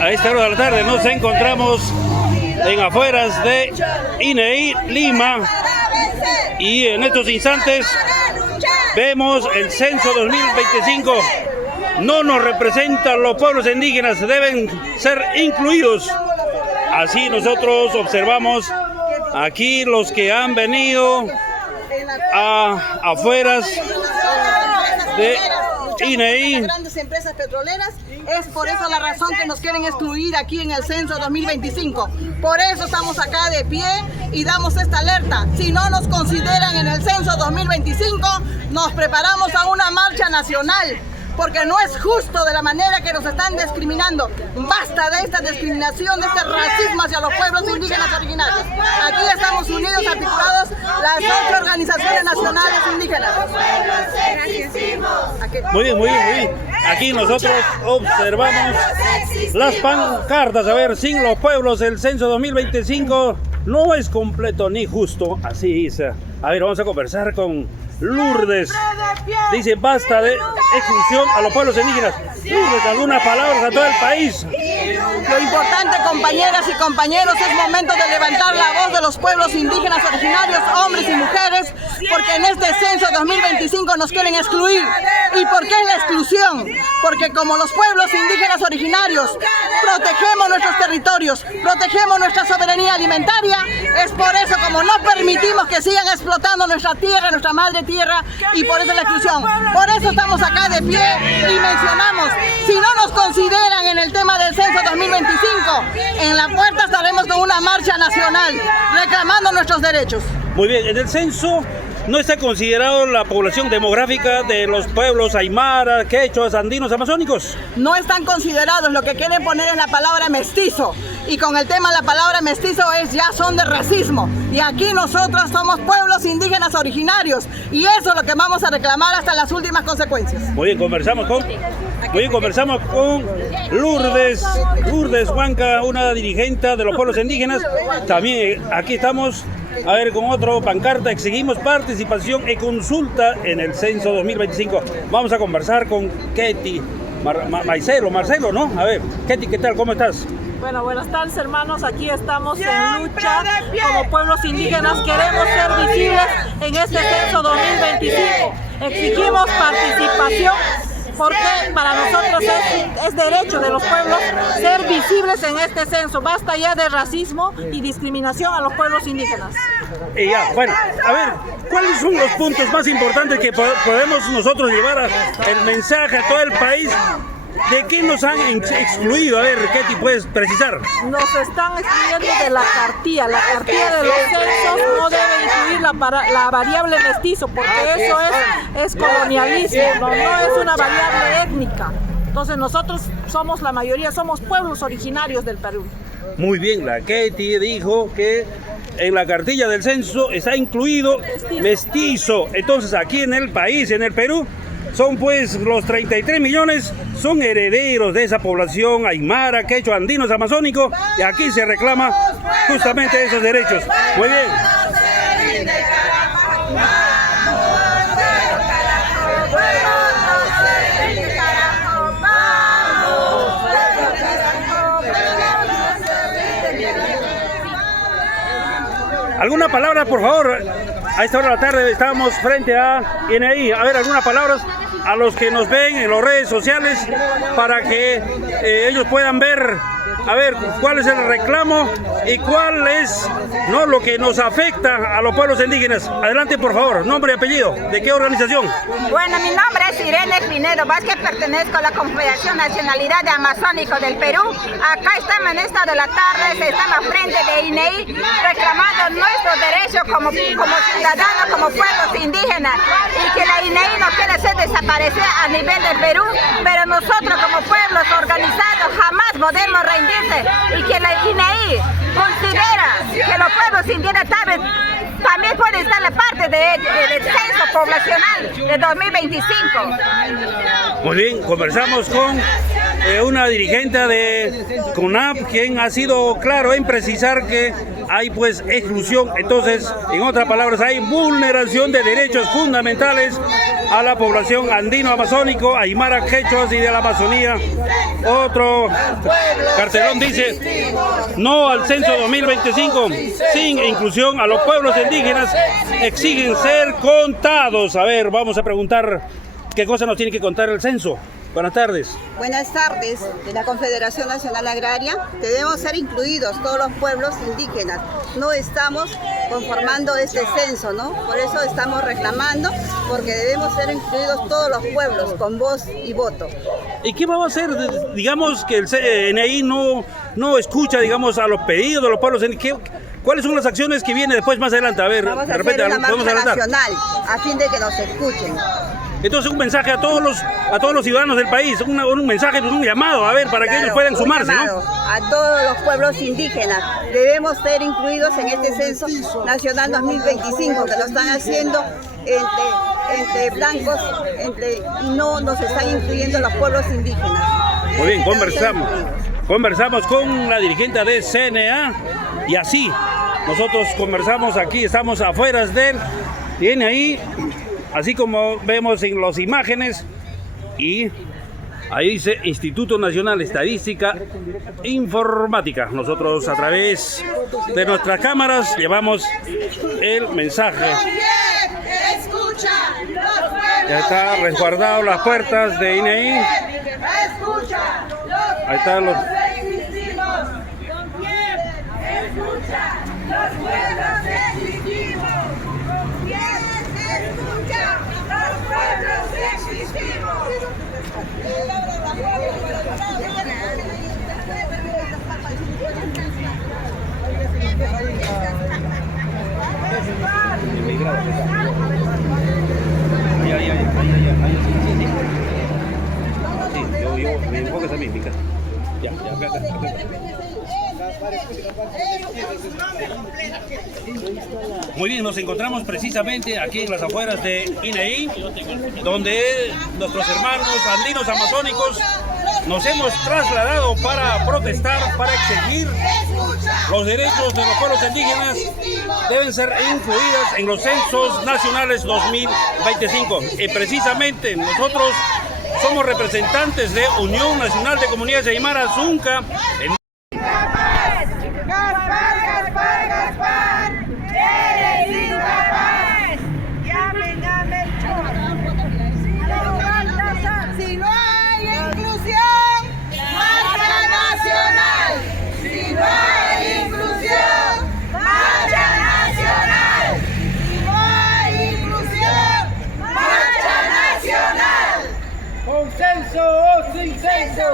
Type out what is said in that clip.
A esta hora de la tarde nos encontramos en afueras de INEI Lima y en estos instantes vemos el censo 2025. No nos representan los pueblos indígenas, deben ser incluidos. Así nosotros observamos aquí los que han venido a afueras de INEI. Grandes empresas petroleras, es por eso la razón que nos quieren excluir aquí en el censo 2025. Por eso estamos acá de pie y damos esta alerta. Si no nos consideran en el censo 2025, nos preparamos a una marcha nacional, porque no es justo de la manera que nos están discriminando. Basta de esta discriminación, de este racismo hacia los pueblos indígenas originarios. Aquí estamos unidos, articulados, las 8 organizaciones nacionales indígenas. Muy bien, muy bien, muy bien. Aquí nosotros observamos las pancartas. A ver, sin los pueblos el censo 2025 no es completo ni justo. Así dice. A ver, vamos a conversar con Lourdes. Dice, basta de exclusión a los pueblos indígenas. Lourdes, algunas palabras a todo el país. Lo importante, compañeras y compañeros, es momento de levantar la voz de los pueblos indígenas originarios, hombres y mujeres, porque en este censo 2025 nos quieren excluir. ¿Y por qué la exclusión? Porque como los pueblos indígenas originarios protegemos nuestros territorios, protegemos nuestra soberanía alimentaria, es por eso como no permitimos que sigan explotando nuestra tierra, nuestra madre tierra, y por eso la exclusión. Por eso estamos acá de pie y mencionamos, si no nos consideran en el tema del censo 2025, en la puerta estaremos con una marcha nacional reclamando nuestros derechos. Muy bien, en el censo no está considerado la población demográfica de los pueblos aymara, quechuas, andinos, amazónicos. No están considerados, lo que quieren poner es la palabra mestizo. Y con el tema de la palabra mestizo ya son de racismo. Y aquí nosotros somos pueblos indígenas originarios. Y eso es lo que vamos a reclamar hasta las últimas consecuencias. Muy bien, conversamos con Lourdes Huanca, una dirigente de los pueblos indígenas. También aquí estamos, a ver, con otro pancarta, exigimos participación y consulta en el censo 2025. Vamos a conversar con Ketty Marcelo, ¿no? A ver, Ketty, ¿qué tal? ¿Cómo estás? Bueno, buenas tardes, hermanos. Aquí estamos en lucha como pueblos indígenas. Queremos ser visibles en este censo 2025. Exigimos participación porque para nosotros es derecho de los pueblos ser visibles en este censo. Basta ya de racismo y discriminación a los pueblos indígenas. Y ya, bueno, a ver, ¿cuáles son los puntos más importantes que podemos nosotros llevar el mensaje a todo el país? ¿De qué nos han excluido? A ver, Ketty, ¿puedes precisar? Nos están excluyendo de la cartilla. La cartilla de los censos no debe incluir la variable mestizo, porque eso es colonialismo, no es una variable étnica. Entonces nosotros somos la mayoría, somos pueblos originarios del Perú. Muy bien, la Ketty dijo que en la cartilla del censo está incluido mestizo. Entonces aquí en el país, en el Perú, son pues los 33 millones, son herederos de esa población aymara, quechua, andinos, amazónico, y aquí se reclama justamente esos derechos. Muy bien. ¿Alguna palabra, por favor? A esta hora de la tarde estamos frente a INEI. A ver, algunas palabras a los que nos ven en las redes sociales para que ellos puedan ver, a ver, cuál es el reclamo y cuál es lo que nos afecta a los pueblos indígenas. Adelante, por favor, nombre y apellido. ¿De qué organización? Bueno, mi nombre es Irene Pinedo Vázquez, pertenezco a la Confederación Nacionalidad de Amazónico del Perú. Acá estamos en esta de la tarde, estamos frente de INEI reclamando nuestros derechos como ciudadanos, como pueblos indígenas, y que la INEI no quiere hacer desaparecer a nivel del Perú, pero nosotros como pueblos organizados jamás podemos rendirse, y que la INEI considera que los pueblos indígenas también pueden estar la parte del censo poblacional de 2025. Muy bien, conversamos con una dirigente de CONAP, quien ha sido claro en precisar que hay pues exclusión. Entonces, en otras palabras, hay vulneración de derechos fundamentales a la población andino-amazónico, aymara, quechuas y de la Amazonía. Otro cartelón dice: no al censo 2025, sin inclusión a los pueblos indígenas, exigen ser contados. A ver, vamos a preguntar qué cosa nos tiene que contar el censo. Buenas tardes. Buenas tardes. De la Confederación Nacional Agraria debemos ser incluidos todos los pueblos indígenas. No estamos conformando este censo, ¿no? Por eso estamos reclamando, porque debemos ser incluidos todos los pueblos con voz y voto. ¿Y qué vamos a hacer? Digamos que el CNI no escucha, digamos, a los pedidos de los pueblos. ¿Cuáles son las acciones que vienen después más adelante? A ver, vamos de a repente, hacer una ¿podemos marcha adelantar? nacional a fin de que nos escuchen. Entonces, un mensaje a todos los ciudadanos del país, un mensaje, un llamado, a ver, para que ellos puedan sumarse, ¿no? A todos los pueblos indígenas. Debemos ser incluidos en este censo nacional 2025, que lo están haciendo entre blancos, y no nos están incluyendo los pueblos indígenas. Muy bien, conversamos con la dirigente de CNA y así nosotros conversamos aquí, estamos afuera de él, tiene ahí, así como vemos en las imágenes, y ahí dice Instituto Nacional de Estadística Informática. Nosotros a través de nuestras cámaras llevamos el mensaje. Ya está resguardado las puertas de INEI. Ahí están los... Me enfocas a mí, Mica. Ya, acá. Muy bien, nos encontramos precisamente aquí en las afueras de INEI, donde nuestros hermanos andinos amazónicos nos hemos trasladado para protestar, para exigir los derechos de los pueblos indígenas deben ser incluidos en los censos nacionales 2025. Y precisamente nosotros somos representantes de Unión Nacional de Comunidades Aymara Zunca. Si no hay inclusión, marcha nacional. Si no hay inclusión, marcha nacional. Si no hay inclusión, marcha nacional. ¿Con censo o sin censo?